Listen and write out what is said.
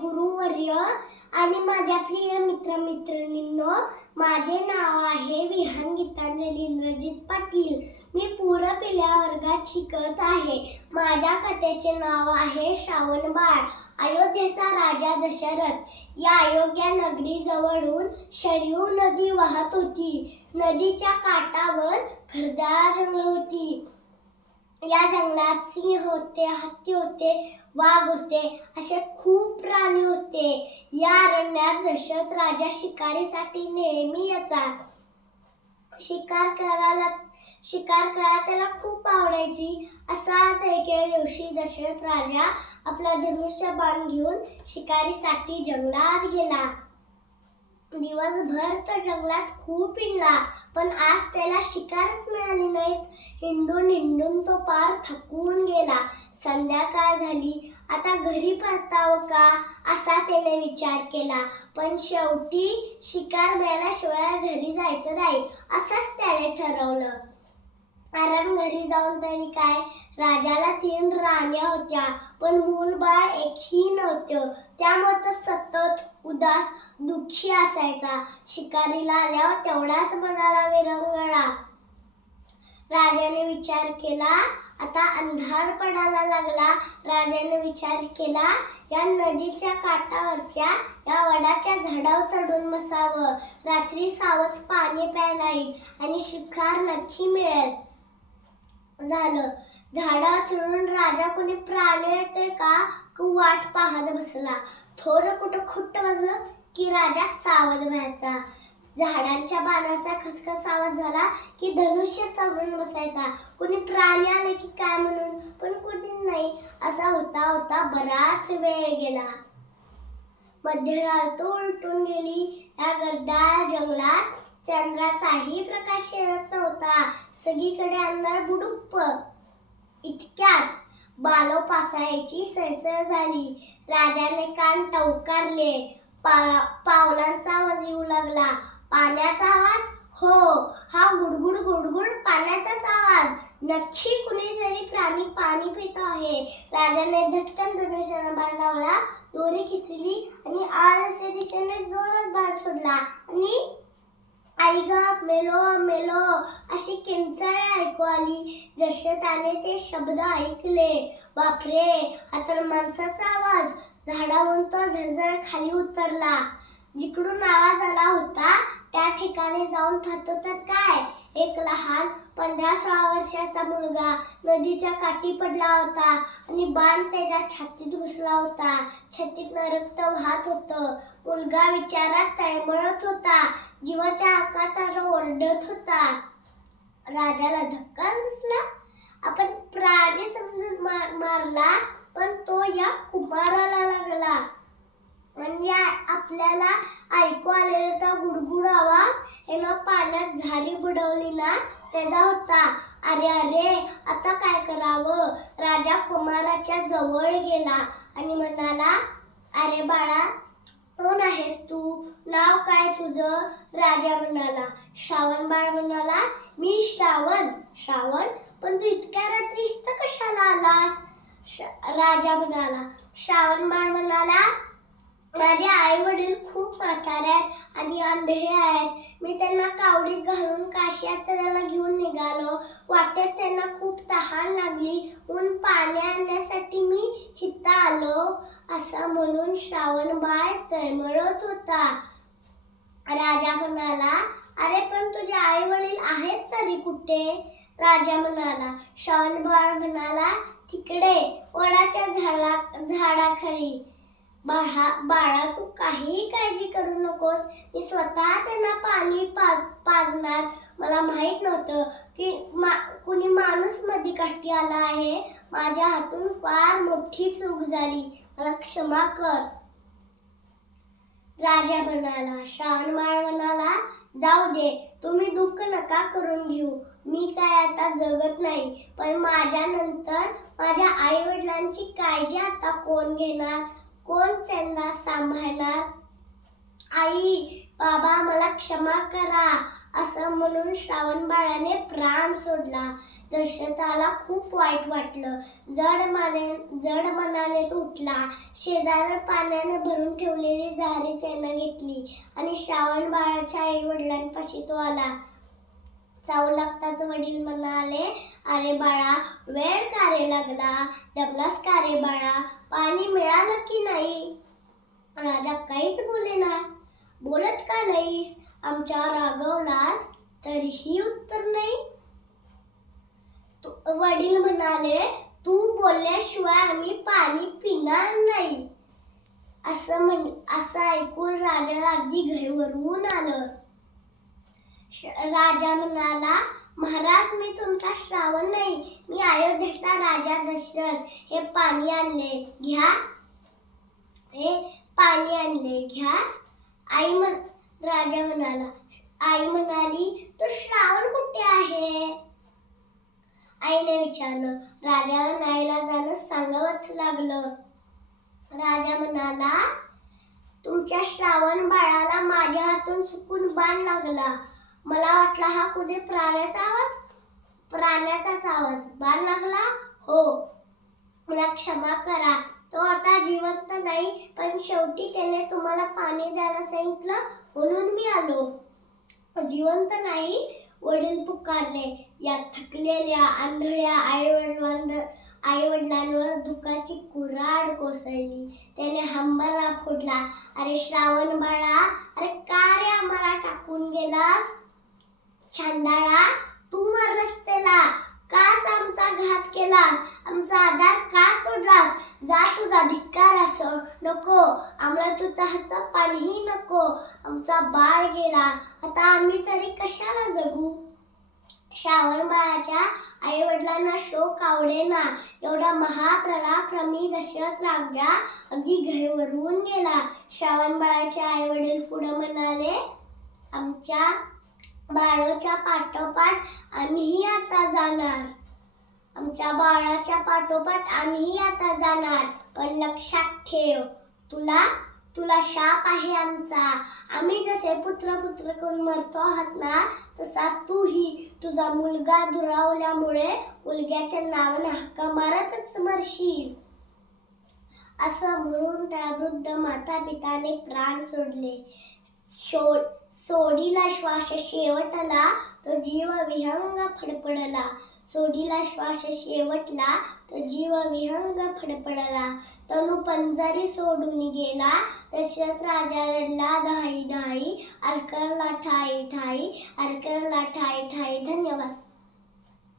गुरुवर्य आणि माझ्या प्रिय मित्रमैत्रिणींनो, माझे नाव आहे विहान गीतांजली इंद्रजित पाटील. मी पहिल्या वर्गात शिकत आहे. माझ्या कथेचे नाव आहे श्रावण बाळ. अयोध्येचा राजा दशरथ या अयोध्या नगरी जवळून शरयू नदी वाहत होती. नदीच्या काठावर घनदाट जंगल होती. या जंगलात सिंह होते, हत्ती होते, वाघ होते, असे खूप प्राणी होते. या अरण्यात दशरथ राजा शिकारीसाठी नेहमी यायचा. शिकार करायला त्याला खूप आवडायची. असाच एके दिवशी दशरथ राजा आपला धनुष्य बाण घेऊन शिकारीसाठी जंगलात गेला. दिवसभर तो जंगलात खूप हिंडला, पण आज त्याला शिकारच मिळाली नाही. हिंडून हिंडून तो पार थकून गेला. संध्याकाळ झाली. आता घरी परतावं का असा त्याने विचार केला, पण शेवटी शिकार मिळाल्याशिवाय घरी जायचं नाही असंच त्याने ठरवलं. कारण घरी जाऊन तरी काय, राजाला 3 राण्या होत्या, पण मूलबाळ एकही नव्हतं. त्यामुळे तो सतत उदास, दुःखी असायचा. शिकारीला आल्यावर तेवढाच मनाला विरंगुळा. राजाने विचार केला. आता अंधार पडायला लागला. राजाने विचार केला, या नदीच्या काठावरच्या या वडाच्या झाडावर चढून बसावं. रात्री सावच पाणी प्यायला येईल आणि शिकार नक्की मिळेल. झालं. झाडावर चढून राजा कोणी प्राणी येतोय का वाट पाहत बसला. थोडं कुठं खुट्ट वाजलं की राजा सावध व्हायचा. झाडांच्या बाणाचा खसखस आवाज झाला की धनुष्य सावरून बसायचा. कोणी प्राणी आले की काय म्हणून, पण कुठेच नाही. असा होता होता बराच वेळ गेला. मध्यरात्र उलटून गेली. या गर्दार जंगलात चंद्राचाही प्रकाश येत नव्हता. सगळीकडे अंधार बुडुप्प. इतक्यात बालो पासायची सळसळ झाली. राजाने कान टवकारले. पावलांचा आवाज येऊ लागला. पाण्याचा आवाज? हो, हा गुडगुड गुडगुड पाण्याचाच आवाज. नक्की कुणीतरी प्राणी पाणी पित आहे. राजाने झटकन धनुष्याने बाण लावला, दोरी खिचली आणि आळसच्या दिशेने जोरात बाण सोडला आणि आई ग, मेलो मेलो अशी किंचाळे ऐकू आली. दशरथाने ते शब्द ऐकले. बापरे, हा तर माणसाचा आवाज. झाडावरून तो झरझर खाली उतरला. जिकडून आवाज आला होता त्या ठिकाणी जाऊन पाहतो तर काय, एक लहान 15-16 वर्षाचा मुलगा नदीच्या काठी पडला होता आणि बाण त्याच्या छातीत घुसला होता. छातीतनं रक्त वाहत होतं. मुलगा विचारात तळमळत होता. जीवाच्या आकांतानं ओरडत होता. राजाला धक्काच बसला. आपण प्राणी समजून मारला, पण तो या कुमाराला लागला. म्हणजे आपल्याला ऐकू आलेला तो गुडगुड आवाज यानं पाण्यात झारी बुडवली ना त्याचा होता. अरे अरे, आता काय करावं? राजा कुमाराच्या जवळ गेला आणि म्हणाला, अरे बाळा, कोण आहेस तू? नाव काय तुझं? राजा म्हणाला. श्रावण बाळ म्हणाला, मी श्रावण. श्रावण, पण तू इतक्या रात्री इथं कशाला आलास? राजा म्हणाला. श्रावण बाळ म्हणाला, माझे आई वडील खूप म्हातारे आहेत आणि आंधळे आहेत. मी त्यांना कावडीत घालून काशी यात्रेला घेऊन निघालो. वाटेत त्यांना खूप तहान लागली म्हणून पाणी आणण्यासाठी मी इथं आलो. असं म्हणून श्रावण बाळ तळमळत होता. राजा म्हणाला, अरे पण तुझे आई वडील आहेत तरी कुठे? राजा म्हणाला. श्रावण बाळ म्हणाला, तिकडे वडाच्या झाडाखाली. बाळा, तू काही काळजी करू नकोस. मी स्वतः त्यांना पाणी पाजणार. मला माहित नव्हतं की कुणी माणूस मध्ये काठी आला आहे. माझ्या हातून फार मोठी चूक झाली. मला क्षमा कर. राजा म्हणाला. श्रावण बाळ म्हणाला, जाऊ दे, तुम्ही दुःख नका करून घेऊ. मी काय आता जगत नाही, पण माझ्यानंतर माझ्या आई वडिलांची काळजी आता कोण घेणार? कोण त्यांना सांभाळणार? आई बाबा मला क्षमा करा असं म्हणून श्रावण बाळाने प्राण सोडला. दशरथाला खूप वाईट वाटलं. जड मनाने तो उठला. शेजारी पाण्याने भरून ठेवलेली झारी त्यानं घेतली आणि श्रावण बाळाच्या आई वडिलांपाशी तो आला. चावू लागताच वडील म्हणाले, अरे बाळा, वेळ का रे लागला? दमलास का रे बाळा? पाणी मिळालं की नाही? राजा काहीच बोलेना. बोलत का नाहीस? आमच्यावर रागवलास तरीही उत्तर नाही. वडील म्हणाले, तू बोलल्याशिवाय आम्ही पाणी पिणार नाही. असं ऐकून राजाला अगदी घरवरून आलं. राजा म्हणाला, महाराज, मी तुमचा श्रावण नाही, मी अयोध्येचा राजा दशरथ. हे पाणी आणले, घ्या. राजा म्हणाला. आई म्हणाली, तो श्रावण कुठे आहे? आईने विचारलं. राजाला न्यायला जाणं सांगावंच लागलं. राजा म्हणाला, तुमच्या श्रावण बाळाला माझ्या हातून चुकून बाण लागला. मला वाटला हा कुठे प्राण्याचाच आवाज. बाण लागला? हो. मला क्षमा करा. तो आता जिवंत नाही, पण शेवटी त्याने तुम्हाला पाणी द्यायला सांगितलं म्हणून मी आलो. जिवंत नाही, वडील पुकारले. या थकलेल्या आंधळ्या आईवडिलांवर दुःखाची कुऱ्हाड कोसळली. त्याने हंबरा फोडला. अरे श्रावण बाळा, अरे का रे आम्हाला टाकून गेलास? छांडाळा, तू मारलास त्याला. कास आमचा घात केलास? आमचा आधार का तोडलास? जा, तुझा धिक्कार असो. नको, आम्हाला तुझा हातचं पाणीही नको. आमचा बाळ गेला, आता आम्ही तरी कशाला जगू? श्रावण बाळाच्या आई वडिलांना शोक आवडेना. एवढा महापराक्रमी दशरथ राजा अगदी घरवरून गेला. श्रावण बाळाचे आई वडील पुढे म्हणाले, आमच्या बाळाच्या पाठोपाठ आम्हीही आता जाणार. पण लक्षात ठेव, तुला शाप आहे आमचा. आम्ही जसे पुत्र करून मरतो आहात ना, तसा तूही तुझा मुलगा दुरावल्यामुळे मुलग्याच्या नावाने हाका मारतच मरशील. असं म्हणून त्या वृद्ध माता पिताने प्राण सोडले. सोडीला श्वास शेवटला, तो जीव विहंग फडफडला. तनु पंजरी सोडून गेला. दशरथ राजा रडला धाई धाई. अर्करला ठाई ठाई. धन्यवाद.